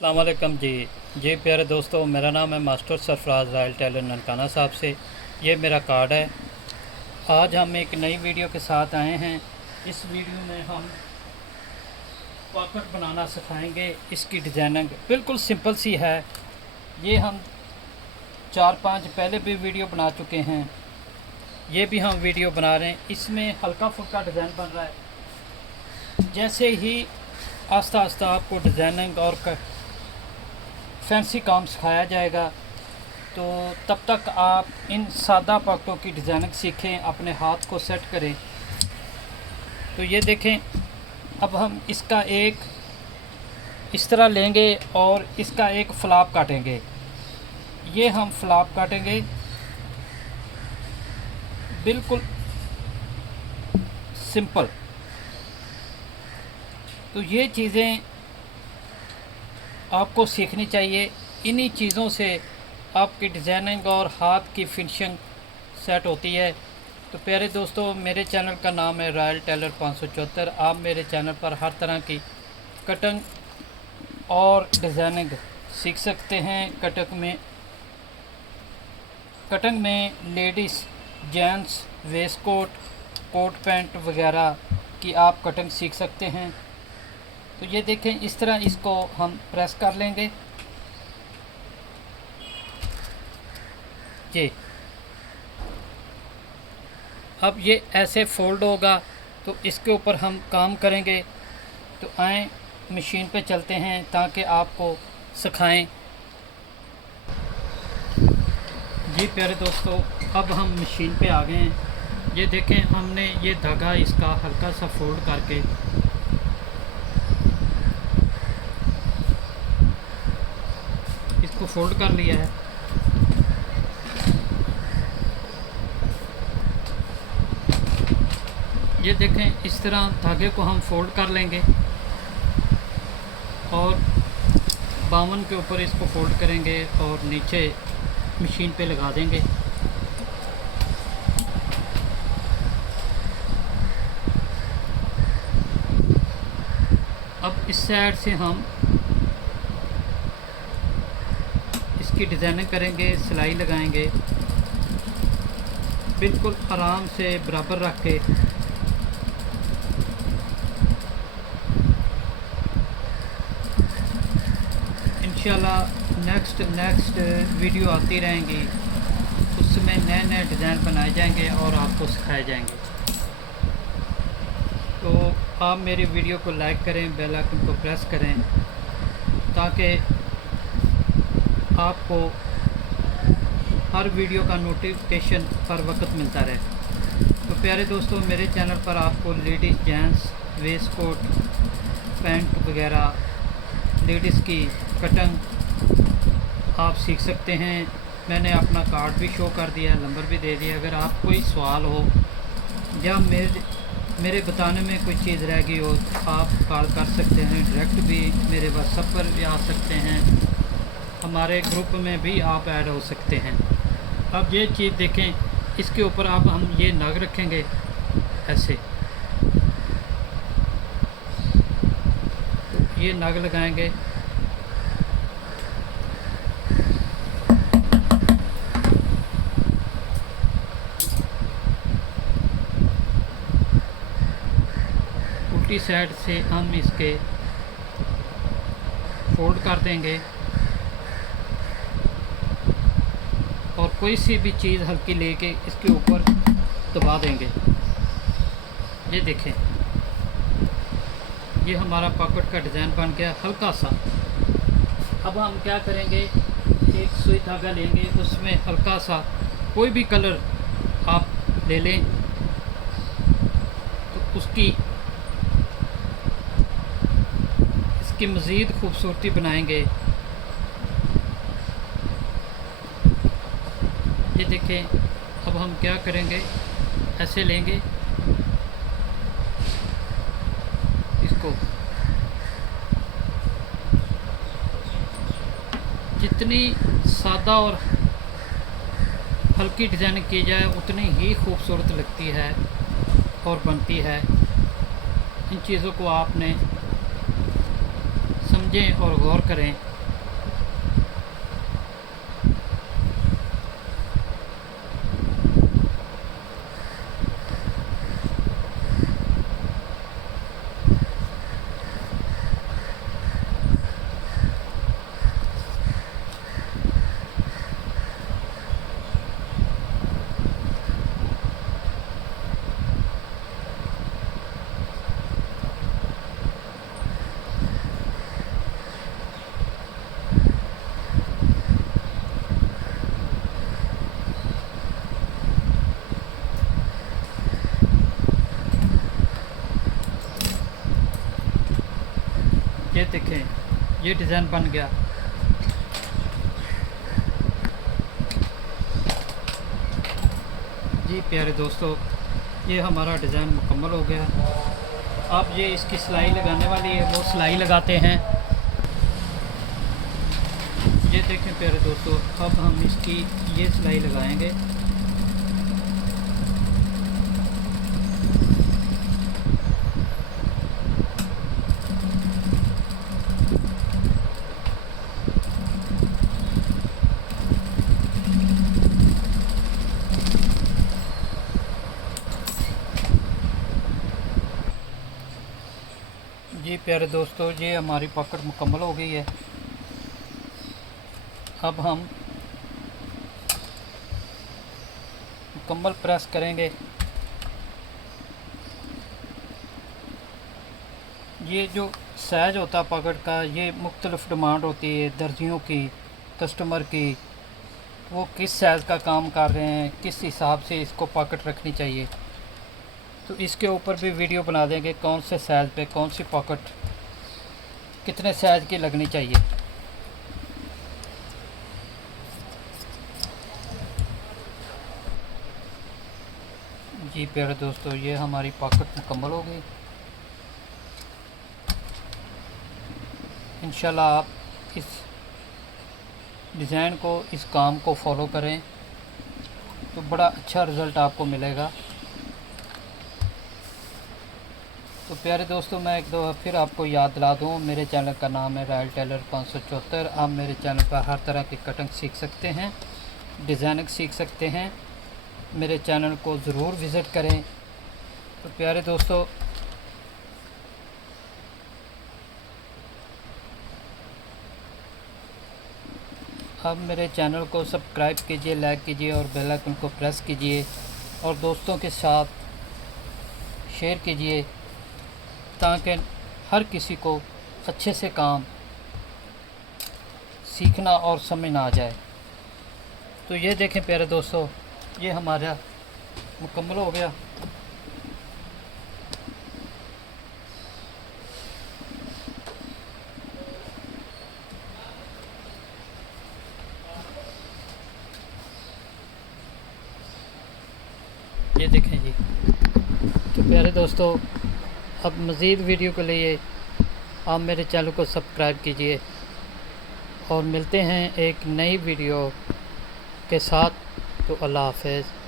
अस्सलाम वालेकुम जी प्यारे दोस्तों, मेरा नाम है master Sarfaraz royal tailor Nankana Sahib से। ये मेरा कार्ड है। आज हम एक नई वीडियो के साथ आए हैं। इस वीडियो में हम पॉकेट बनाना सिखाएंगे। इसकी डिज़ाइनिंग बिल्कुल सिंपल सी है। ये हम 4-5 पहले भी वीडियो बना चुके हैं, ये भी हम वीडियो बना रहे हैं। इसमें हल्का फुल्का डिज़ाइन बन रहा है। जैसे ही आस्ता आस्ता आपको डिज़ाइनिंग और फैंसी काम सिखाया जाएगा, तो तब तक आप इन सादा पॉकेटों की डिज़ाइनिंग सीखें, अपने हाथ को सेट करें। तो ये देखें, अब हम इसका एक इस तरह लेंगे और इसका एक फ्लॉप काटेंगे। ये हम फ्लॉप काटेंगे बिल्कुल सिंपल। तो ये चीज़ें आपको सीखनी चाहिए। इन्हीं चीज़ों से आपकी डिज़ाइनिंग और हाथ की फिनिशिंग सेट होती है। तो प्यारे दोस्तों, मेरे चैनल का नाम है रॉयल टेलर 574। आप मेरे चैनल पर हर तरह की कटिंग और डिज़ाइनिंग सीख सकते हैं। कटिंग में ladies, gents, waistcoat, coat pant वगैरह की आप कटिंग सीख सकते हैं। तो ये देखें, इस तरह इसको हम प्रेस कर लेंगे जी। अब ये ऐसे फोल्ड होगा, तो इसके ऊपर हम काम करेंगे। तो आएँ मशीन पे चलते हैं ताकि आपको सिखाएं। जी प्यारे दोस्तों, अब हम मशीन पे आ गए हैं। ये देखें, हमने ये धागा इसका हल्का सा फोल्ड करके इसको फोल्ड कर लिया है। ये देखें, इस तरह धागे को हम फोल्ड कर लेंगे और 52 के ऊपर इसको फोल्ड करेंगे और नीचे मशीन पे लगा देंगे। अब इस साइड से हम इसकी डिज़ाइनिंग करेंगे, सिलाई लगाएंगे, बिल्कुल आराम से बराबर रख के। इंशाल्लाह नेक्स्ट वीडियो आती रहेंगी, उसमें नए नए डिज़ाइन बनाए जाएंगे और आपको सिखाए जाएंगे। तो आप मेरी वीडियो को लाइक करें, बेल आइकन को प्रेस करें ताकि आपको हर वीडियो का नोटिफिकेशन हर वक्त मिलता रहे। तो प्यारे दोस्तों, मेरे चैनल पर आपको ladies, gents, waistcoat, pant वगैरह, लेडीज़ की कटिंग आप सीख सकते हैं। मैंने अपना कार्ड भी शो कर दिया, नंबर भी दे दिया। अगर आप कोई सवाल हो या मेरे बताने में कोई चीज़ रह गई हो, आप कॉल कर सकते हैं। डायरेक्ट भी मेरे व्हाट्सएप पर भी आ सकते हैं, हमारे ग्रुप में भी आप ऐड हो सकते हैं। अब ये चीज़ देखें, इसके ऊपर अब हम ये नग रखेंगे ऐसे। तो ये नग लगाएंगे। उल्टी साइड से हम इसके फोल्ड कर देंगे और कोई सी भी चीज़ हल्की लेके इसके ऊपर दबा देंगे। ये देखें, ये हमारा पॉकेट का डिज़ाइन बन गया हल्का सा। अब हम क्या करेंगे, एक सुई धागा लेंगे, उसमें हल्का सा कोई भी कलर आप ले लें, तो इसकी मज़ीद खूबसूरती बनाएंगे। ये देखें, अब हम क्या करेंगे, ऐसे लेंगे इसको। जितनी सादा और हल्की डिज़ाइनिंग की जाए उतनी ही खूबसूरत लगती है और बनती है। इन चीज़ों को आपने समझें और गौर करें। देखें ये डिज़ाइन बन गया। जी प्यारे दोस्तों, ये हमारा डिज़ाइन मुकम्मल हो गया। अब ये इसकी सिलाई लगाने वाली है, वो सिलाई लगाते हैं। ये देखें प्यारे दोस्तों, अब हम इसकी ये सिलाई लगाएंगे। जी प्यारे दोस्तों, ये हमारी पॉकेट मुकम्मल हो गई है। अब हम मुकम्मल प्रेस करेंगे। ये जो साइज होता है पॉकेट का, ये मुख्तलिफ डिमांड होती है दर्जियों की, कस्टमर की, वो किस साइज़ का काम कर रहे हैं, किस हिसाब से इसको पॉकेट रखनी चाहिए। तो इसके ऊपर भी वीडियो बना देंगे कौन से साइज़ पे कौन सी पॉकेट कितने साइज़ की लगनी चाहिए। जी प्यारे दोस्तों, ये हमारी पॉकेट मुकम्मल हो गई। इंशाल्लाह आप इस डिज़ाइन को, इस काम को फॉलो करें तो बड़ा अच्छा रिज़ल्ट आपको मिलेगा। तो प्यारे दोस्तों, मैं एक दो फिर आपको याद दिला दूँ, मेरे चैनल का नाम है रॉयल टेलर 574। आप मेरे चैनल पर हर तरह की कटिंग सीख सकते हैं, डिज़ाइनिंग सीख सकते हैं। मेरे चैनल को ज़रूर विज़िट करें। तो प्यारे दोस्तों, अब मेरे चैनल को सब्सक्राइब कीजिए, लाइक कीजिए और बेल आइकन को प्रेस कीजिए और दोस्तों के साथ शेयर कीजिए ताकि हर किसी को अच्छे से काम सीखना और समझना आ जाए। तो ये देखें प्यारे दोस्तों, ये हमारा मुकम्मल हो गया। ये देखें जी। तो प्यारे दोस्तों, अब मज़ीद वीडियो के लिए आप मेरे चैनल को सब्सक्राइब कीजिए और मिलते हैं एक नई वीडियो के साथ। तो अल्लाह हाफ़िज़।